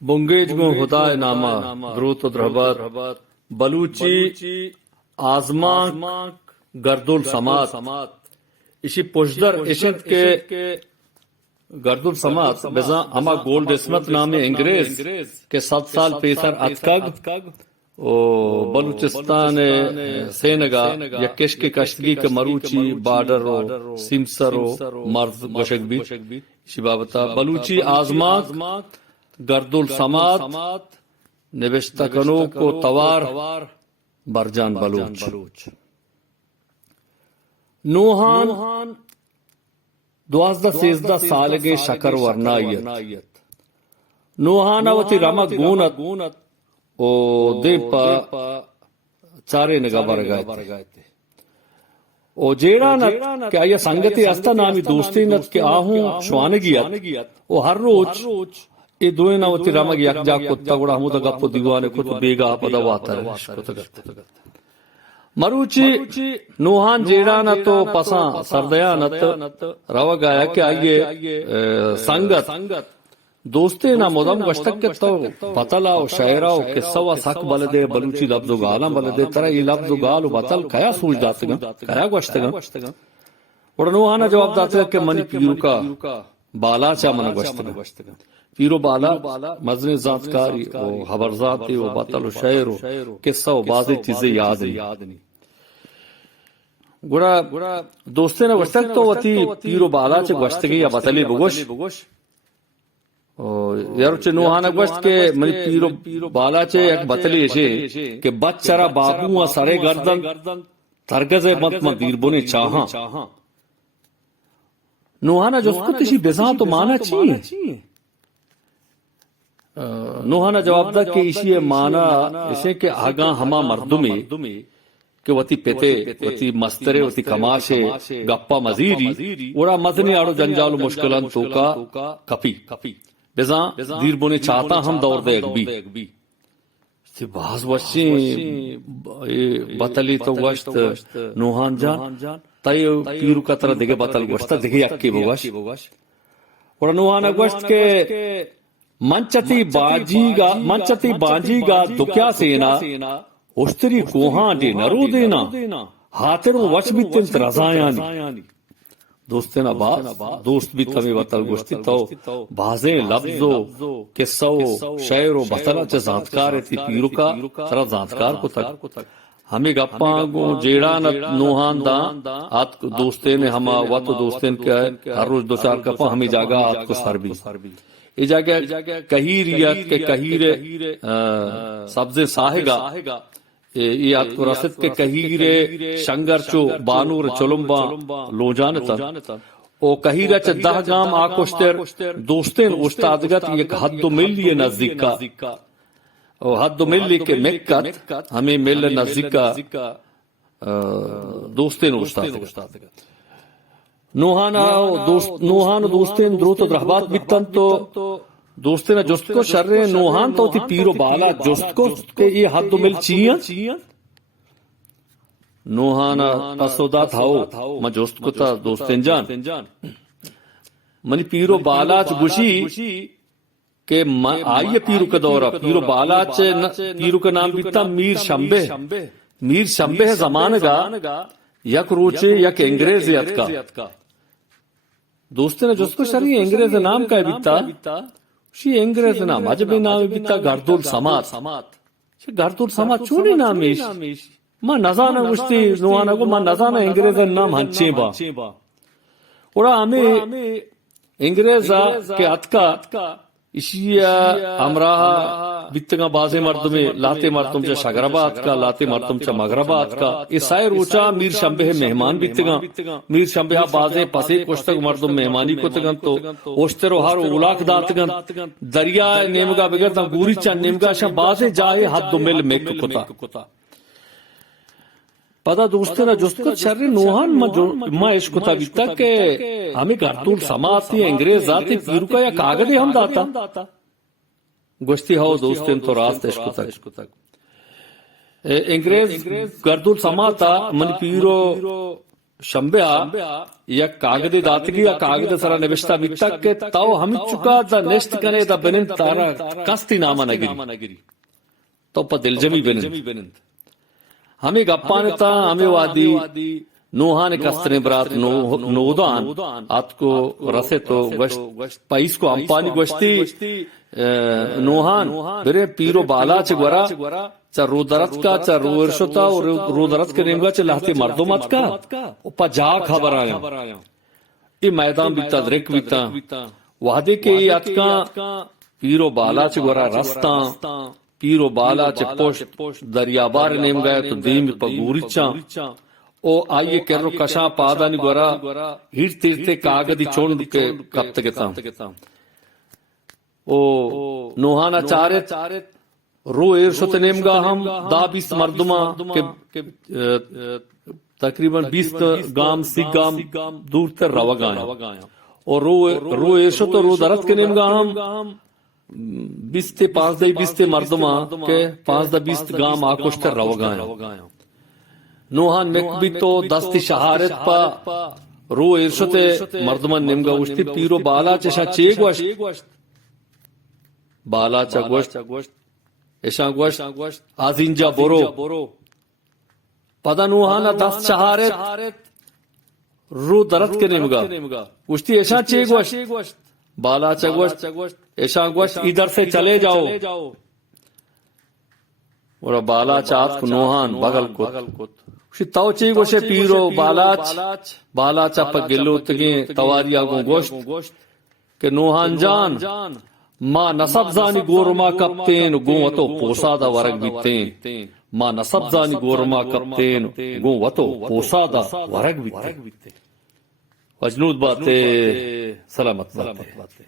बुंगेज गो हुदाय नामा द्रुत द्रहबत बलूची आजमा गर्दुल समात इसी पुशदर इशत के गर्दुल समात बेजा अमा गोल्ड इसमत नामे अंग्रेज के 7 साल पेसर अतकग ओ बलूचिस्तान सेनगा या किश के कश्तगी के मरूची बार्डर हो सिमसर हो मर्द गोशक भी इसी बाबता बलूची आजमात गर्दुल समात निविश्ता कनो को तवार बरजान बलूच नूहान 12-13 साल के शकर वर्नायत नूहानावती रमक गूनत ओ दीप चारे निगा बर गए ओ जेड़ा नत क्या ये संगति अस्ता नामी दोस्ती नत के आहूं श्वानगियत ओ हर रोज ये दो नवती रमग यक जाक कुत्ता गुड़ा हमू तो गप्पो दीवाने कुछ बेगा पदवाता है मरूची नूहान जेड़ा न तो पसा सरदया नत रवा गाया कि आइए संगत दोस्ते ना मोदम गश्तक के तो बतलाओ शायराओ किस्सा व सक बलदे बलूची लफ्ज़ गाला बलदे तरह ये लफ्ज़ गाल बतल कया सोच दातगा कया गश्तगा और नूहाना जवाब दातगा के मनी पीरू का बाला चा मन गश्तगा पीरो बाला मजने जातकारी ओ खबरजाती ओ बतल शायर किस्सा व बाज़ चीजें याद नहीं गुड़ा दोस्ते ने गश्तक तो वती पीरो बाला चे गश्तगी या बतली बुगोश यार चे नूहाना गश्त के मनी पीरो बाला चे एक बतली ऐसे के बच्चरा बाबू सरे गर्दन तरगज़े मत दीर बोने चाहा नूहाना जिसको तिशी बेजा तो माना चाहिए नूहाना जवाब दा के इसी माना इसे के आगा हमा मर्दुमे के वती पेते वती मस्तरे वती कमाशे गप्पा मजीरी ओरा मदनी आड़ो जंजाल मुश्किलन तो का कपी बेजा दीर बोने चाहता हम दौर दे एक भी बाज वशी बतली तो वश्त नूहान जान तय पीरू का तरह देखे बतल वश्ता देखे अक्की बोगश और नूहाना वश्त के मंचती बाजीगा दुक्या सेना उस्तरी कोहा दे नरो देना हाथरों वच भी तिंत रजायानी दोस्ते ना बात दोस्त भी तमे बतल गोश्ती तो बाजे लफ्जो किस्सो शायरो बतला च जातकार थी पीरू का तरह जातकार को तक हमें गप्पा गो जेड़ा न नूहान दा आत दोस्ते ने हमा वा तो दोस्ते के हर रोज 2-4 गप्पा हमें जागा आत को सर भी ये जाके कहीरियत के कहीर सब्जे साहेगा ये आपको रसद के कहीरे शंगर चो बानूर चलुम्बा लोजानता ओ कहीरा च 10 गाम आकोश्तर दोस्तेन उस्तादगत एक हद मिल नजदीक का ओ हद मिल के मेक्कत हमें मिल नजदीक का दोस्तेन उस्तादगत नूहान दोस्तेन द्रोत रहबात बितन तो दोस्ते ना जुस्त को शर्रे नूहान तो थी पीरो बाला जुस्त को के ये हद मिल चिया नूहाना पसोदा थाओ मैं जुस्त को था दोस्तेन जान मनी पीरो बाला च गुशी के आइए पीरो का दौरा पीरो बाला च पीरो का नाम बीता मीर शंबे जमान का यक रोचे यक अंग्रेज यत का दोस्ते ने जुस्त को शर्रे अंग्रेज नाम का बीता शी अंग्रेज नाम अजबी नाम बीता गर्दुल समात गर्दुल समात चोरी नाम मां नजाना गुश्ती नूहाना को मां नजाना अंग्रेज नाम हंचे बा ओरा हमें अंग्रेज के अतका इशिया अमराहा बित्तगा बाजे मर्दुमे लाते मर्दुम चा शगरबात का लाते मर्दुम चा मगरबात का इसाई रोचा मीर शंबे मेहमान बित्तगा मीर शंबे बाजे पसे कोष्टक मर्दुम मेहमानी को तगन तो ओश्तरो हारो उलाक दातगन दरिया नेमगा बिगरता गुरी चा नेमगा शा बाजे जाए हद मिल मेक कोता पता दोस्ते ना जुस्त शर्रे नूहान मां इश्क था बीता के हमें गर्दुल समाती अंग्रेज जाती पीरू का या कागज हम दाता गोश्ती हो दोस्ते तो रास्त इश्क तक अंग्रेज गर्दुल समाता मन पीरो शंब्या या कागदी दातगी या कागद सरा निविष्टा बित्ता के ताव हम चुका द नेस्ट कने द बेनिन तारा कस्ती नामा नगिरी तो प दिलजमी बेनिन हमें गप्पानता हमें वादी नोहाने कस्तने बरात नोदान आतको रसे तो पैस को अंपानी गोश्ती नोहान बेरे पीरो बाला च gwara चा रोदरत का चा रोरशता और रोदरत के नेमगा च लाहते मर्दोमत का उपा जा खबर आया ये मैदान बीता द्रिक बीता वादे के ये अतका पीरो बाला च gwara रस्ता पीरो बाला च पोस्ट दरियाबार नेमगा तो दीम पगूरिचा ओ आइए केरो कशा पादानी gwara हिट तीरते कागदी चोंड के कप्त के ओ नोहाना चारे रो एरशत नेमगा हम दाबिस मर्दुमा के तकरीबन 20 गाम सिख गाम दूर तर रवगाया और रो एरशत रो दरत के नेमगा हम 20 ते 5 ते मर्दुमा के 5 गाम आकोश तर रवगाया नोहान मेकबी तो दस्ती शहारत पा रो एरशते मर्दुमा नेमगा उश्ती पीरो बाला चशा चेगवश बाला चगवश एशागवश आजिंजा बोरो पदा नोहाना दस शहारत रो दरत के नेमगा उश्ती ऐसा चेगवश बाला चगवश एशागवश इधर से चले जाओ और बाला चात को नोहान बगल को ताव चेगवशे पीरो बाला चप गिल्लो तगे तवारिया गो गोश्त के नोहान जान मां नसब जानी गोरमा कप्तेन गो वतो पोसादा वरग बितेन मां नसब जानी गोरमा कप्तेन गो वतो पोसादा वरग बितेन वजनूद बातें सलामत बातें